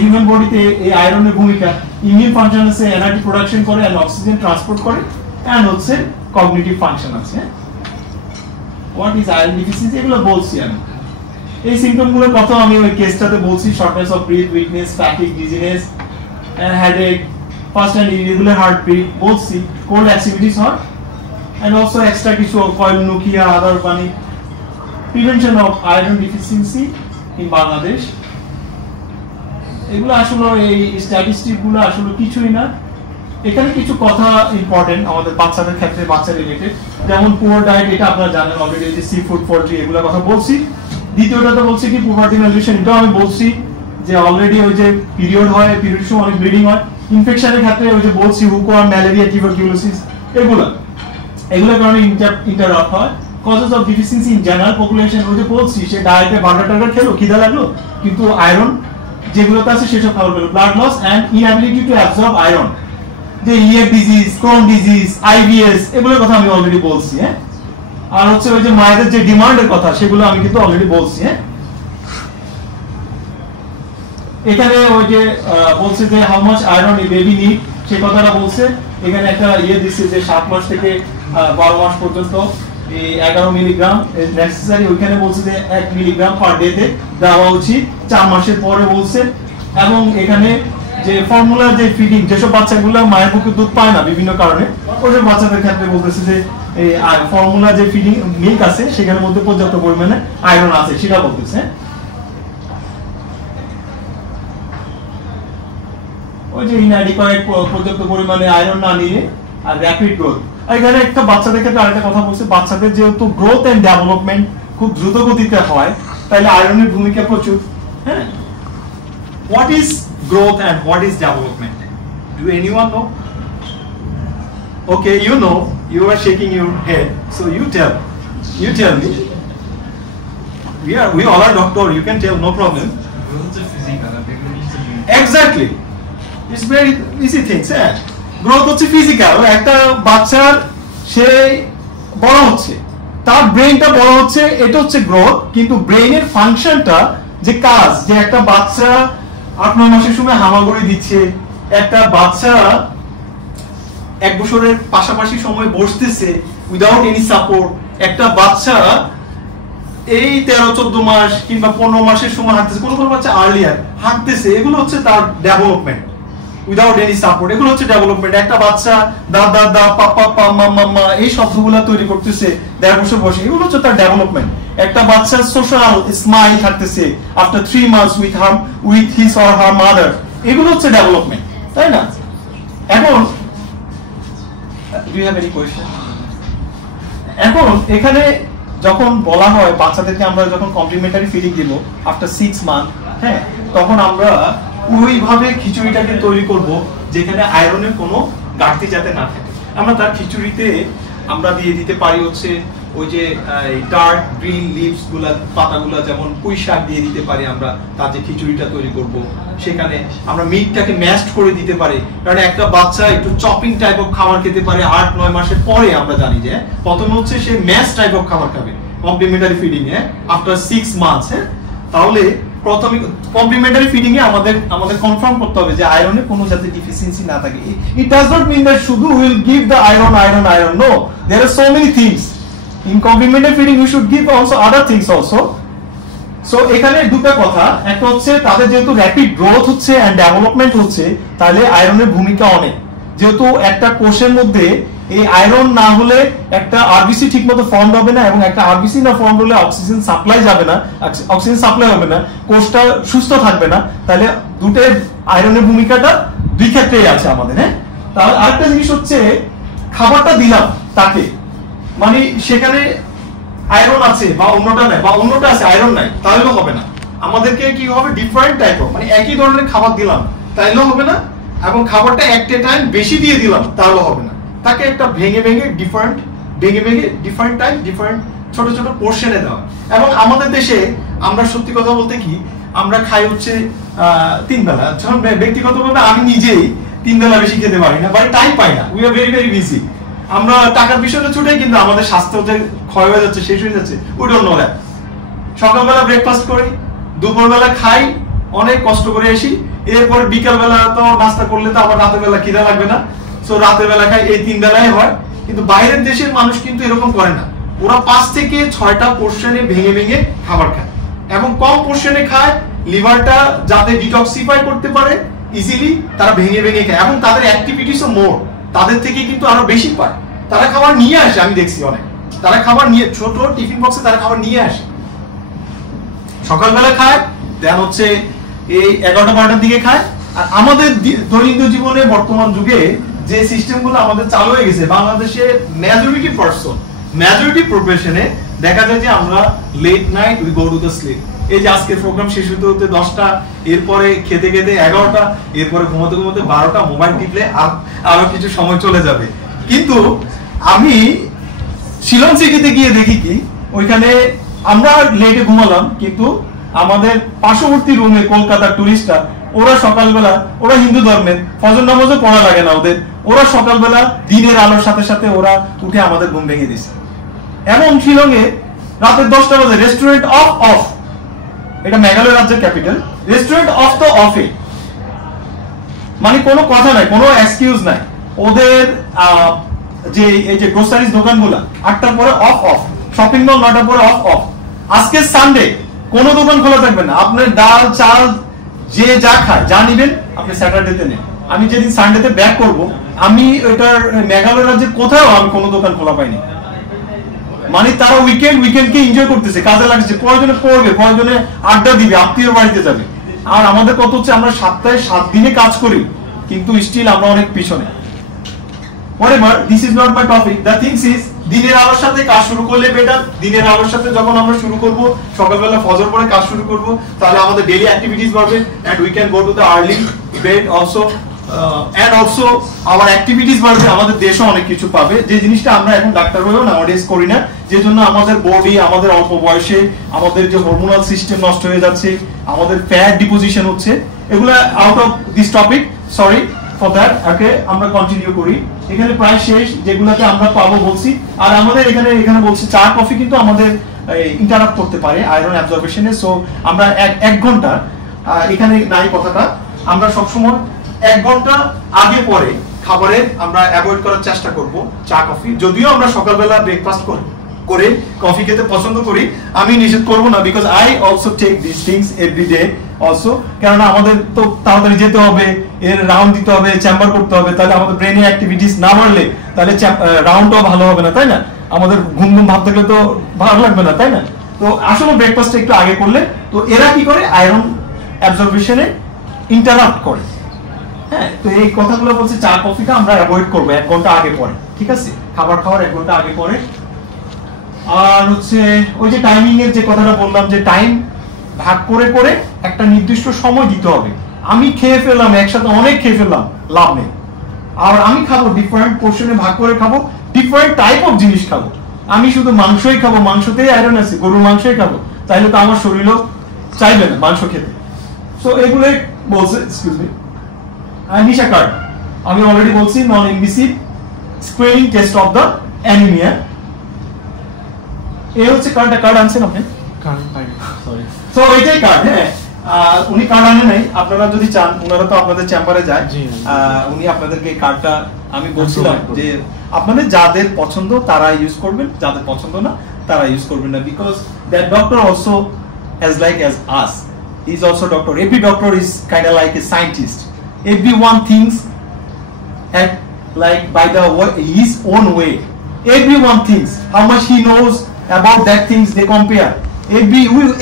হিউম্যান বডিতে এই আয়রনের ভূমিকা, ইমিউন ফাংশন আছে, এনার্জি প্রোডাকশন করে এন্ড অক্সিজেন ট্রান্সপোর্ট করে, এন্ড হচ্ছে কগনিটিভ ফাংশন আছে। হোয়াট ইজ আয়রন ডিফিসিয়েন্সি, এগুলো বলছি আমি। এই সিম্পটমগুলোর কথা আমি ওই কেসটাতে বলছি, shortness of breath, weakness, fatigue, dizziness, headache, fast and irregular heartbeat বলছি, কোল্ড অ্যাক্টিভিটিস হয়, এন্ড অলসো এক্সট্রা কিছু কয়েলোনুকিয়া আদার মানে prevention of iron deficiency in Bangladesh. এগুলো আসলে এই স্ট্যাটিস্টিক গুলো আসলে কিছুই না, এখানে কিছু কথা ইম্পর্টেন্ট আমাদের বাচ্চাদের ক্ষেত্রে, বাচ্চা রিলেটেড, যেমন পুয়ার ডায়েট, এটা আপনারা জানেন অলরেডি, যে সি ফুড, পোল্ট্রি, এগুলো কথা বলছি। দ্বিতীয়টাতে বলছি কি পুবার্টি ম্যালনিউট্রিশন, এটাও আমি বলছি যে অলরেডি ওই যে পিরিয়ড হয়, পিরিয়ডের সময় অনেক ব্লিডিং হয়, ইনফেকশনের ক্ষেত্রে ওই যে বলছি হুকওয়ার্ম, ম্যালেরিয়া, টিউবারকিউলোসিস, এগুলোর কারণে ইন্টারাপ্ট হয়। Causes of deficiency in general population, ওই যে বলছি সে ডায়েটে বার্গার টার্গার খেলো, খিদা লাগলো, কিন্তু আয়রন যেগুলোতে আছে সেসব খাবার পেলো, blood loss and inability to absorb iron, যে EF disease, Crohn disease, IBS, এগুলোর কথা আমি অলরেডি বলছি। হ্যাঁ, আর হচ্ছে ওই যে মায়েদের যে ডিমান্ডের কথা, সেগুলো আমি কিন্তু অলরেডি বলছি। হ্যাঁ, এখানে ওই যে বলছে যে how much iron A baby need, সেই কথাটা বলছে। এখানে একটা দিচ্ছে যে 7 মাস থেকে 12 মাস পর্যন্ত এই 11 মিলিগ্রাম নেসেসারি, ওইখানে বলছে যে 1 মিলিগ্রাম পার ডে তে দেওয়া উচিত, 4 মাসের পরে বলছে। এবং এখানে যে ফর্মুলা যে ফিডিং, যেসব বাচ্চাগুলো মায়ের বুকে দুধ পায় না বিভিন্ন কারণে, ওইসব বাচ্চাদের ক্ষেত্রে বলতেছে যে এই ফর্মুলা যে ফিডিং মিল্ক আছে সেখানের মধ্যে পর্যাপ্ত পরিমাণে আয়রন আছে, সেটা বলতেছে। ওই যে ইনঅ্যাডিকুয়েট, পর্যাপ্ত পরিমাণে আয়রন না নিলে, আর র‍্যাপিড গ্রোথ। এখানে একটা বাচ্চাদের ক্ষেত্রে আরেকটা কথা বলছে, বাচ্চাদের যেহেতু গ্রোথ এন্ড ডেভেলপমেন্ট খুব দ্রুত গতিতে হয়, তাহলে আয়রনের ভূমিকা প্রচুর। হ্যাঁ, what is growth and what is development? Do anyone know? Okay, you know, you are shaking your head, so you tell me. We all are doctor, you can tell, no problem. Exactly, it's very easy things. Growth হচ্ছে physical, একটা বাচ্চার সে বড় হচ্ছে, তার ব্রেনটা বড় হচ্ছে, এটা হচ্ছে গ্রোথ। কিন্তু ব্রেনের ফাংশনটা, যে কাজ, যে একটা বাচ্চা 8-9 মাসের সময় হামাগুড়ি দিচ্ছে, একটা বাচ্চা 1 বছরের পাশাপাশি সময় বসতেছে উইদাউট এনি সাপোর্ট, একটা বাচ্চা এই 13-14 মাস কিংবা 15 মাসের সময় হাঁটতেছে, কোনো বাচ্চা আর্লিয়ার হাঁটতেছে, এগুলো হচ্ছে তার ডেভেলপমেন্ট উইদাউট এনি সাপোর্ট, এগুলো হচ্ছে ডেভেলপমেন্ট। একটা বাচ্চা দা পাপা মাম্মা এই শব্দগুলো তৈরি করতেছে 1.5 বছর বয়সে, এগুলো হচ্ছে তার ডেভেলপমেন্ট। একটা বাচ্চা সোশ্যাল স্মাইল থাকতেছে after 3 months with his or her mother, এগুলো হচ্ছে ডেভেলপমেন্ট, তাই না? এখন do you have any question? এখন এখানে যখন বলা হয় বাচ্চাদেরকে আমরা যখন কমপ্লিমেন্টারি ফিডিং দিব আফটার 6 মান্থ, হ্যাঁ, তখন আমরা ওইভাবে খিচুড়িটাকে তৈরি করব যেখানে আয়রনের কোনো ঘাটতি যাতে না থাকে। আমরা তার খিচুড়িতে আমরা দিয়ে দিতে পারি হচ্ছে ওই যে ডার্ক গ্রিন লিভস গুলা, পাতাগুলা, যেমন পুঁই শাক দিয়ে দিতে পারি আমরা তার যে খিচুড়িটা তৈরি করব। সেখানে আমরা মিটটাকে ম্যাশড করে দিতে পারি, কারণ একটা বাচ্চা একটু চপিং টাইপ অফ খাবার খেতে পারে 8-9 মাসের পরে। আমরা জানি যে প্রথমে হচ্ছে সে ম্যাশ টাইপ অফ খাবার খাবে কমপ্লিমেন্টারি ফিডিং এ আফটার 6 মান্থস। তাহলে প্রথমে কমপ্লিমেন্টারি ফিডিং এ আমাদের কনফার্ম করতে হবে যে আয়রনের কোনো যাতে ডিফিসিয়েন্সি না থাকে। It does not mean that শুধু will give the iron. No, there are so many things in complementary feeding. We should give also other things also. So এখানে দুটো কথা, একটা হচ্ছে তাদের যেহেতু র্যাপিড গ্রোথ হচ্ছে এন্ড ডেভেলপমেন্ট হচ্ছে, তাহলে আয়রনের ভূমিকা অনেক। যেহেতু একটা কোষের মধ্যে এই আয়রন না হলে একটা আরবিসি ঠিকমতো ফর্ম হবে না, এবং একটা আরবিসি না ফর্ম হলে অক্সিজেন সাপ্লাই যাবে না, অক্সিজেন সাপ্লাই হবে না, কোষটা সুস্থ থাকবে না। তাহলে দুটোর আয়রনের ভূমিকাটা দুই ক্ষেত্রেই আছে আমাদের। হ্যাঁ, তাহলে আরেকটা জিনিস হচ্ছে খাবারটা দিলাম তাকে, মানে সেখানে আয়রন আছে বা অন্যটা নাই, বা অন্যটা আছে আয়রন নাই, তাহলেও হবে না। আমাদেরকে কি হবে, ডিফারেন্ট টাইপ অফ, মানে একই ধরনের খাবার দিলাম তাহলেও হবে না, এবং খাবারটা একটা টাইম বেশি দিয়ে দিলাম তাহলেও হবে না। তাকে একটা ভেঙে ডিফারেন্ট টাইম ডিফারেন্ট ছোট ছোট পোর্শনে দেওয়া। এবং আমাদের দেশে আমরা সত্যি কথা বলতে কি, আমরা খাই হচ্ছে 3 বেলা। যখন ব্যক্তিগতভাবে আমি নিজেই 3 বেলা বেশি খেতে পারি না, বাট টাইম পাই না। We are very very busy. আমরা টাকার বিষয়টা ছুটে, কিন্তু আমাদের স্বাস্থ্য যে ক্ষয় হয়ে যাচ্ছে, শেষ হয়ে যাচ্ছে, উই ডোন্ট নো দ্যাট। সকালবেলা ব্রেকফাস্ট করি, দুপুরবেলা খাই, অনেক কষ্ট করে আসি, এরপর বিকাল বেলা তো নাস্তা করলে তো আবার রাতের বেলা খিদা লাগবে না, সো রাতের বেলা খাই। এই 3 বেলায় হয়। কিন্তু বাইরের দেশের মানুষ কিন্তু এরকম করে না। ওরা 5 থেকে 6টা পোর্শনে ভেঙে খাবার খায়, এবং কম পোর্শনে খায়, লিভারটা যাতে ডিটক্সিফাই করতে পারে ইজিলি, তারা ভেঙে খায়। এবং তাদের অ্যাক্টিভিটিসও মোর, তাদের থেকে কিন্তু আরো বেশি পায়। তারা খাবার নিয়ে আসে, আমি দেখছি অনেক, তারা খাবার নিয়ে ছোট টিফিন বক্সে তারা খাবার নিয়ে আসে, সকালবেলা খায়, দেন হচ্ছে এই 11টা-12টার দিকে খায়। আর আমাদের দৈনন্দিন জীবনে বর্তমান যুগে যে সিস্টেমগুলো আমাদের চালু হয়ে গেছে, বাংলাদেশে মেজরিটি প্রফেশনে দেখা যায় যে আমরা late night we go to the sleep. এই যে আজকে প্রোগ্রাম শেষ হতে 10টা, এরপরে খেতে 11টা, এরপরে ঘুমোতে 12টা, মোবাইল টিপলে আরো কিছু সময় চলে যাবে। কিন্তু আমি শিলং সিটিতে গিয়ে দেখি কি, ওইখানে আমরা লেটে ঘুমালাম, কিন্তু আমাদের পার্শ্ববর্তী রুমে কলকাতার টুরিস্টরা, ওরা সকালবেলা, ওরা হিন্দু ধর্মের, ফজর নামাজও পড়া লাগে না ওদের, ওরা সকালবেলা দিনের আলোর সাথে সাথে ওরা উঠে আমাদের ঘুম ভেঙে দিচ্ছে। এমন শিলং এ রাতের 10টা বাজে রেস্টুরেন্ট অফ, এটা মেঘালয় রাজ্যের ক্যাপিটাল, রেস্টুরেন্ট অফ তো অফে, মানে কোনো কথা নাই, কোনো এক্সকিউজ নাই। ওদের যে এই যে গ্রোসারিজ দোকানগুলো 8টার পরে অফ, শপিং মল 9টার পরে অফ। আজকে সানডে কোনো দোকান খোলা থাকবে না। আপনার ডাল চাল যে যা খায়, যা নিবেন আপনি স্যাটারডেতে নেন। আমি যেদিন সানডেতে ব্যাক করব, আমি ওইটার মেঘালয় রাজ্যের কোথাও আমি কোনো দোকান খোলা পাইনি। মানে তারা উইকেন্ডকে এনজয় করতেছে, কাজে লাগছে, প্রয়োজনে পড়বে, প্রয়োজনে আড্ডা দিবে, আত্মীয় বাড়িতে যাবে। আর আমাদের কত হচ্ছে, আমরা সপ্তাহে 7 দিনে কাজ করি, কিন্তু স্টিল আমরা অনেক পিছনে। Whatever, this is not my topic. The thing is দিনের আলোর সাথে কাজ শুরু করলে বেটার। দিনের আলোর সাথে যখন আমরা শুরু করব, সকালবেলা ফজর পরে কাজ শুরু করব, তাহলে আমাদের ডেইলি অ্যাক্টিভিটিস বাড়বে and we can go to the early bed also and also our activities বাড়বে। আমাদের দেশও অনেক কিছু পাবে, যে জিনিসটা আমরা এখন ডাক্তার হয়েও নাওয়াডেজ করি না, যে জন্য আমাদের বডি, আমাদের অল্প বয়সে আমাদের যে হরমোনাল সিস্টেম নষ্ট হয়ে যাচ্ছে, আমাদের ফ্যাট ডিপোজিশন হচ্ছে, এগুলা out of this topic, sorry for that. Okay, আমরা কন্টিনিউ করি। এখানে প্রায় শেষ, যেগুলোকে আমরা পাবো বলছি। আর আমাদের এখানে বলছি চা কফি কিন্তু আমাদের ইন্টারাপ্ট করতে পারে আয়রন অ্যাবজর্বেশনে। সো আমরা 1 ঘন্টা, এখানে নাই কথাটা, আমরা সবসময় 1 ঘন্টা আগে পরে খাবারে আমরা অ্যাভয়েড করার চেষ্টা করব চা কফি। যদিও আমরা সকালবেলা ব্রেকফাস্ট করে কফি খেতে পছন্দ করি, আমি নিষেধ করব না, because I also take this things every day also. কেননা আমাদের তো তাড়াতাড়ি যেতে হবে, এর রাউন্ড দিতে হবে, চেম্বার করতে হবে, তাহলে আমাদের ব্রেনে অ্যাক্টিভিটিস না বাড়লে তাহলে রাউন্ডটাও ভালো হবে না, তাই না? আমাদের ঘুম ভাব থাকলে তো ভালো লাগবে না, তাই না? তো আসলে ব্রেকফাস্টটা একটু আগে করলে, তো এরা কি করে আয়রন অ্যাবজর্বেশনে ইন্টারাপ্ট করে। হ্যাঁ, তো এই কথাগুলো বলছে চা কফিটা আমরা অ্যাভয়েড করবো 1 ঘন্টা আগে পরে, ঠিক আছে? খাবার খাওয়ার 1 ঘন্টা আগে পরে। আর হচ্ছে ওই যে টাইমিং এর যে কথাটা বললাম, যে টাইম ভাগ করে করে একটা নির্দিষ্ট সময় দিতে হবে। আমি খেয়ে ফেললাম একসাথে, অনেক খেয়ে ফেললাম, লাভ নেই। আর আমি খাবো ডিফারেন্ট পোর্শনে ভাগ করে খাবো, ডিফারেন্ট টাইপ অফ জিনিস খাবো। আমি শুধু মাংসই খাবো, মাংসতেই আয়রন আছে, গরুর মাংসই খাবো, তাইলে তো আমার শরীরও চাইবে না মাংস খেতে। সো এগুলো বলছে, এক্সকিউজ মি, নিশা কার্ড আমি অলরেডি বলছি, non invasive screening test of the anaemia. এই হচ্ছে কার্ড আনছেন আপনি? সরি, সো এটাই কার্ড। হ্যাঁ, উনি কার্ড আনে নাই, আপনারা যদি চান, ওনারা তো আপনাদের চেম্বারে যায়, উনি আপনাদেরকে কার্ডটা, আমি বলছিলাম যে আপনাদের যাদের পছন্দ তারা ইউজ করবেন, যাদের পছন্দ না তারা ইউজ করবেন না, because that doctor also as like as us, he is also doctor. Every doctor is kind of like a scientist. Everyone thinks at like by the his own way. Everyone thinks how much he knows about that things, they compare.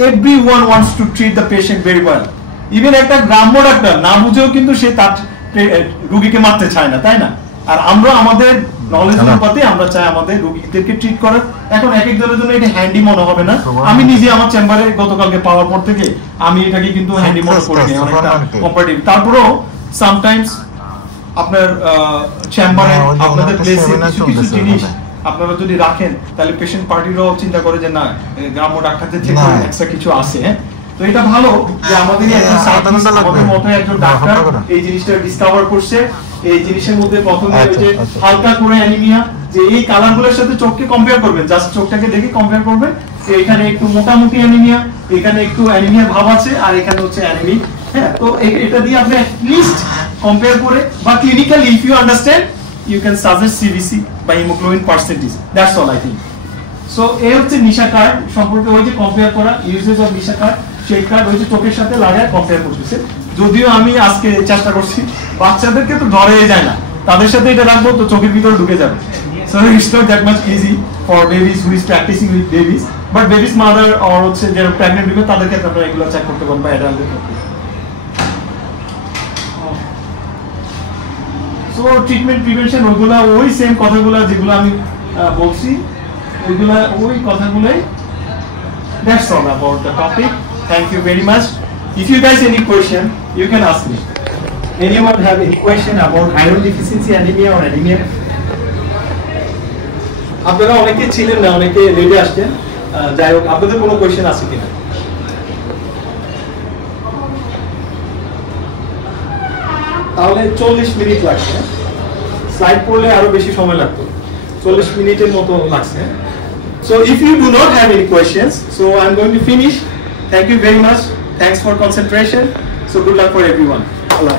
Everyone wants to treat the patient very well. Even একটা গ্রাম্য doctor না বুঝেও কিন্তু সে তার রোগীকে মারতে চায় না, তাই না? আর আমরা আমাদের নলেজ অনুপাতে আমরা চাই আমাদের রোগীদেরকে ট্রিট করার। এখন এক একজনের জন্য এটা হ্যান্ডি মনে হবে না। আমি নিজে আমার চেম্বারে গতকালকে পাওয়ার পর থেকে আমি এটাকে কিন্তু হ্যান্ডি মনে করি না, অনেকটা কম্পারেটিভ। তারপরেও সামটাইমস আপনার চেম্বারে আপনাদের প্লেসে কিছু কিছু জিনিস আপনারা যদি রাখেন, তাহলে পেশেন্ট পার্টিরাও চিন্তা করে যে না, গ্রাম্য ডাক্তারদের থেকে এক্সট্রা কিছু আছে। হ্যাঁ, তো এটা ভালো যে আমাদের একজন সায়েন্টিস্ট, আমাদের মতো একজন ডাক্তার এই জিনিসটা ডিসকভার করছে। এই জিনিসের মধ্যে প্রথমে ওই যে হালকা করে অ্যানিমিয়া, যে এই কালারগুলোর সাথে চোখকে কম্পেয়ার করবেন, জাস্ট চোখটাকে দেখে কম্পেয়ার করবেন। এখানে একটু মোটামুটি অ্যানিমিয়া, এখানে একটু অ্যানিমিয়া ভাব আছে, আর এখানে হচ্ছে অ্যানিমিক। হ্যাঁ, তো এটা দিয়ে আপনি at least কম্পেয়ার করে, বা clinically if you understand you can suggest CBC by hemoglobin percentage. That's all I think. So এই হচ্ছে নিশা কার্ড সম্পর্কে, ওই যে কম্পেয়ার করা, ইউজেস অফ নিশা কার্ড, সেই কার্ড ওই যে চোখের সাথে লাগায় কম্পেয়ার করতেছে। যদিও আমি আজকে চেষ্টা করছি, বাচ্চাদেরকে তো ধরে যায় না, তাদের সাথে এটা রাখবো তো চোখের ভিতরে ঢুকে যাবে। So it's not that much easy for babies who is practicing with babies, but babies mother or হচ্ছে যারা প্রেগন্যান্ট women তাদের ক্ষেত্রে আপনারা এগুলো চেক করতে পারেন, বা অ্যাডাল্টদের ক্ষেত্রে। সো ট্রিটমেন্ট প্রিভেনশন ওইগুলা ওই সেম কথাগুলো যেগুলো আমি বলছি, ওইগুলা ওই কথাগুলাই। That's all about the topic. Thank you very much. If you guys any question, you can ask me. Anyone have any question about iron deficiency anemia or anemia? আপনারা অনেকে ছিলেন না, অনেকে লেটে আসছেন, যাই হোক আপনাদের কোনো কোয়েশ্চেন আছে কিনা? তাহলে 40 মিনিট লাগছে, স্লাইড পড়লে আরো বেশি সময় লাগতো, 40 মিনিটের মতো লাগছে। So if you do not have any questions, so I'm going to finish. Thank you very much. Thanks for concentration. So good luck for everyone. Allah.